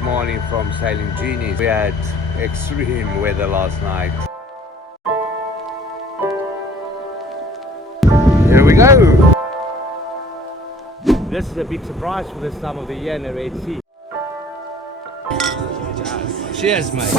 Good morning from Sailing Genie. We had extreme weather last night. Here we go! This is a big surprise for this time of the year in the Red Sea. Cheers, mate!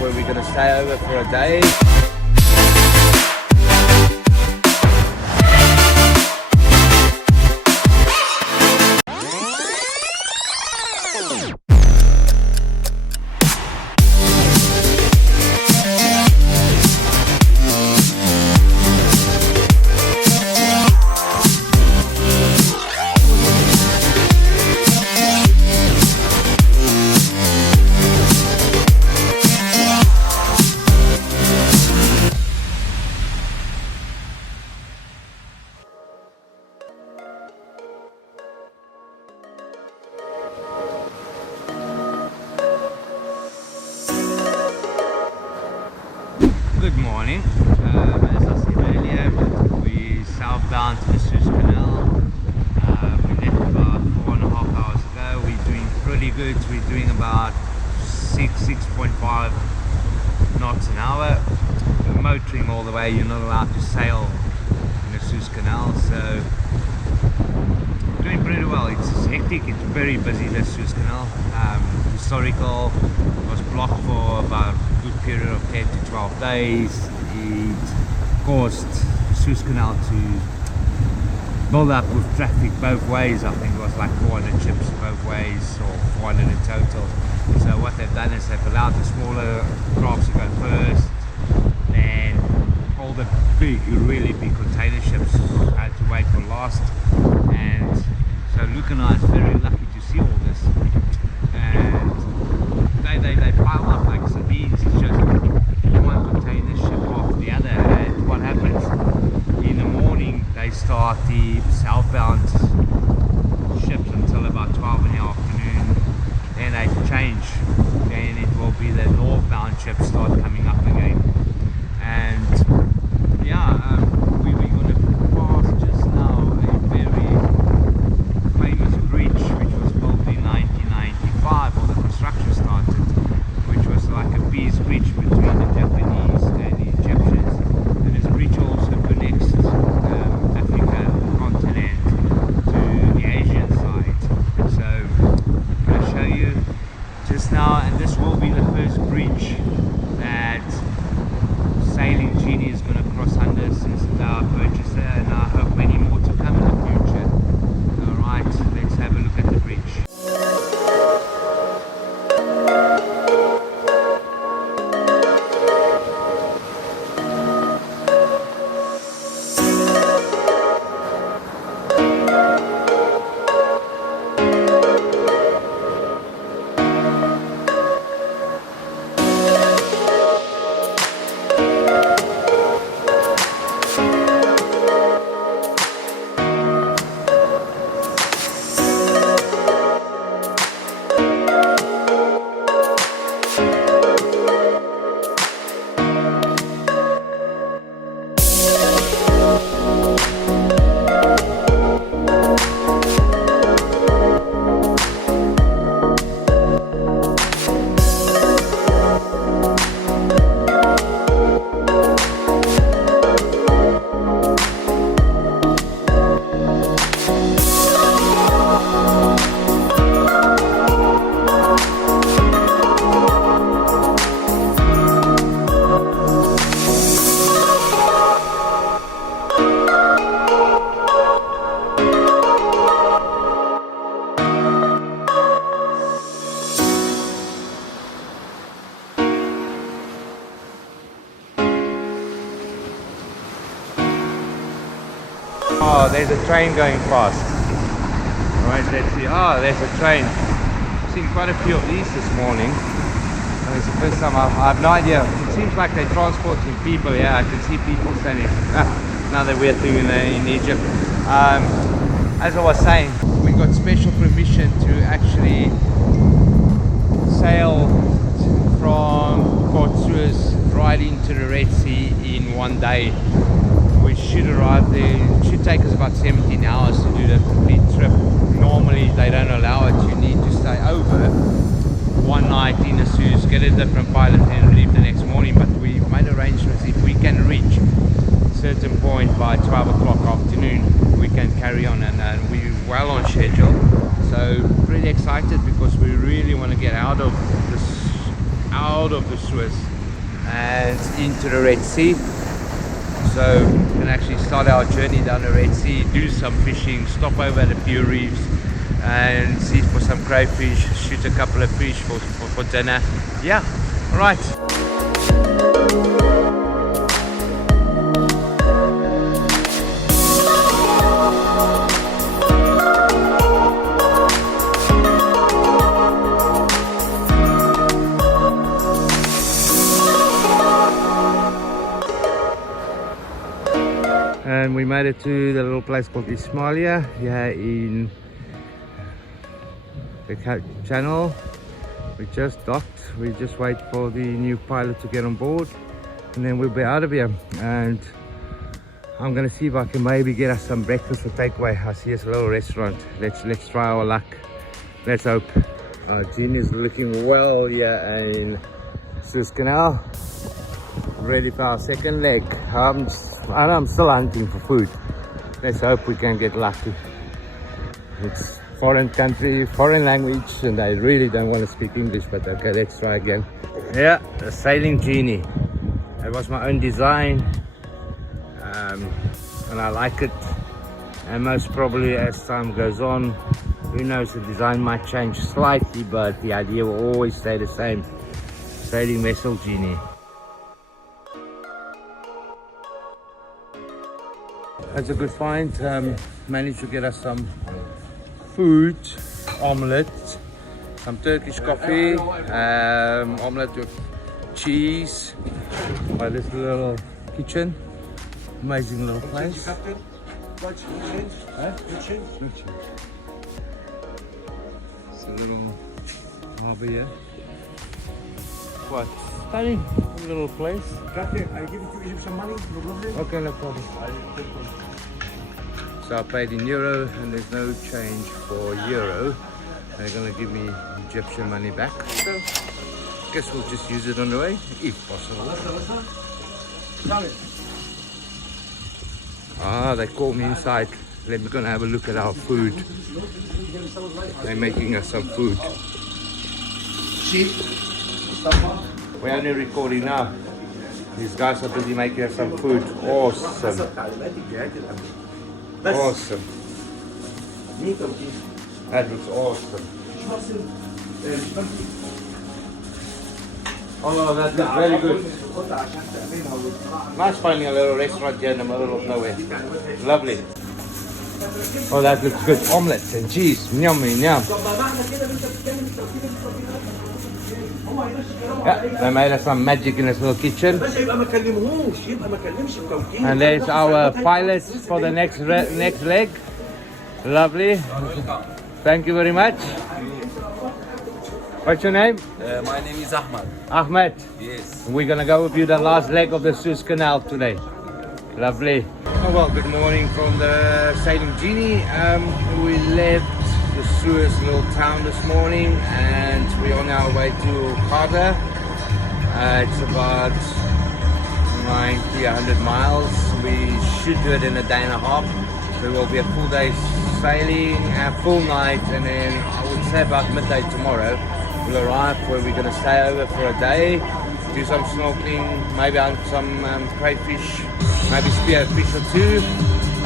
Where we're going to stay over for a day. Good morning. As I said earlier, we're southbound to the Suez Canal. We left about 4.5 hours ago. We're doing pretty good. We're doing about 6.5 knots an hour. We're motoring all the way. You're not allowed to sail in the Suez Canal, so we're doing pretty well. It's hectic. It's very busy, the Suez Canal. Historical, was blocked for about a good period of 10 to 12 days. It caused the Suez Canal to build up with traffic both ways. I think it was like 400 ships both ways, or 400 in total. So what they've done is they've allowed the smaller crafts to go first, then all the big, really big container ships had to wait for last. And so Luke and I are very lucky to see all this. And they pile up like sardines. It's just one container ship after the other. And what happens in the morning, they start the southbound ships until about 12 in the afternoon. Then they change, and it will be the northbound ships start coming up again. And yeah, we were going to pass just now a very famous bridge which was built in 1995, or the construction started, which was like a peace bridge between the Japanese and the Egyptians. And this bridge also connects Africa continent to the Asian side. So I'm going to show you just now, and this will be the first bridge that Sailing Genie is going to cross under since our purchase there, and I hope many more to come in the future. Alright, let's have a look at the bridge. Oh, there's a train going past. Alright, let's see. Oh, there's a train. I've seen quite a few of these this morning. And it's the first time I have no idea. It seems like they're transporting people. Yeah, I can see people standing. Another weird thing in Egypt. As I was saying, we got special permission to actually in one day. We should arrive there. It should take us about 17 hours to do the complete trip. Normally they don't allow it. You need to stay over one night in the Suez, get a different pilot and leave the next morning. But we made arrangements. If we can reach a certain point by 12 o'clock afternoon, we can carry on, and we're well on schedule. So pretty excited because we really want to get out of the Suez and into the Red Sea. So we can actually start our journey down the Red Sea, do some fishing, stop over at a few reefs and see for some crayfish, shoot a couple of fish for dinner. Yeah, all right. And we made it to the little place called Ismailia here in the channel. We just docked. We just wait for the new pilot to get on board, and then we'll be out of here. And I'm gonna see if I can maybe get us some breakfast for takeaway. I see us a little restaurant. Let's try our luck. Let's hope. Jean is looking well here in Suez Canal, ready for our second leg. I'm still hunting for food. Let's hope we can get lucky. It's foreign country, foreign language, and I really don't want to speak English, but okay, let's try again. Yeah, the Sailing Genie. It was my own design, and I like it. And most probably as time goes on, who knows, the design might change slightly, but the idea will always stay the same. Sailing vessel Genie. That's a good find. Managed to get us some food, omelette, some Turkish coffee, omelette with cheese by this little kitchen. Amazing little place. It's a little harbour here. Quite stunning little place. Captain, I give you Egypt some money, no problem. Okay, no problem. So I paid in euro and there's no change for euro. They're gonna give me Egyptian money back. So I guess we'll just use it on the way, if possible. Ah, they called me inside. Let me go and have a look at our food. They're making us some food. We're only recording now. These guys are busy making us some food. Awesome. Awesome. That looks awesome. Oh, that looks very good. Nice finding a little restaurant here in the middle of nowhere. Lovely. Oh, that looks good. Omelets and cheese. Yummy, yum. Yeah, they made us some magic in this little kitchen. And there's our pilot for the next leg. Lovely. Thank you very much. What's your name? My name is Ahmed. Ahmed. Yes. We're gonna go with you the last leg of the Suez Canal today. Lovely. Oh well, good morning from the Sailing Genie. We left the Suez little town this morning and we're on our way to Qatar. It's about 90-100 miles. We should do it in a day and a half. So it will be a full day sailing, a full night, and then I would say about midday tomorrow we'll arrive where we're going to stay over for a day, do some snorkeling, maybe hunt some crayfish, maybe spear a fish or two,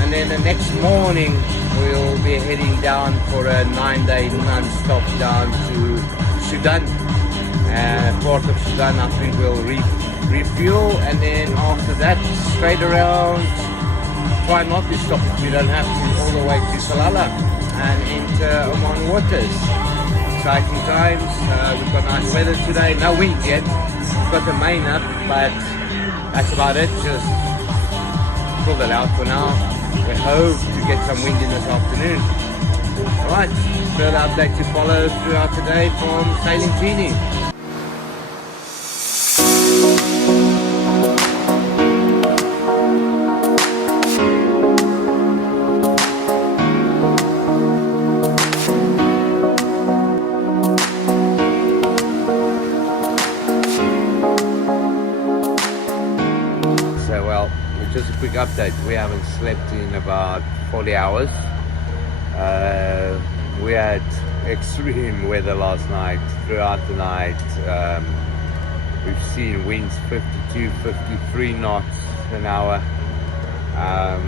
and then the next morning we'll be heading down for a 9-day non-stop down to Sudan, port of Sudan. I think we'll refuel, and then after that straight around. Try not to stop if you don't have to, all the way to Salalah and into Oman waters. Exciting times. We've got nice weather today, no wind yet. We've got the main up, but that's about it. Just pull it out for now. We hope to get some wind in this afternoon. Alright, further update to follow throughout the day from Sailing Genie. just a quick update. We haven't slept in about 40 hours. We had extreme weather last night, throughout the night. We've seen winds 52, 53 knots an hour.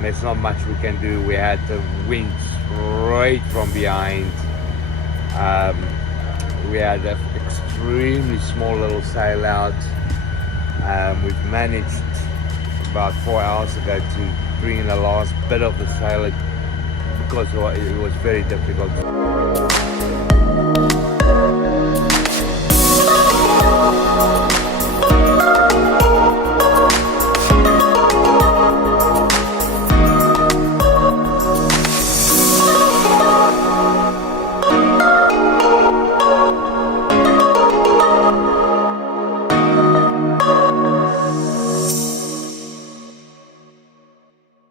There's not much we can do. We had the wind straight from behind. We had an extremely small little sail out. We've managed about 4 hours ago to bring in the last bit of the sail because it was very difficult.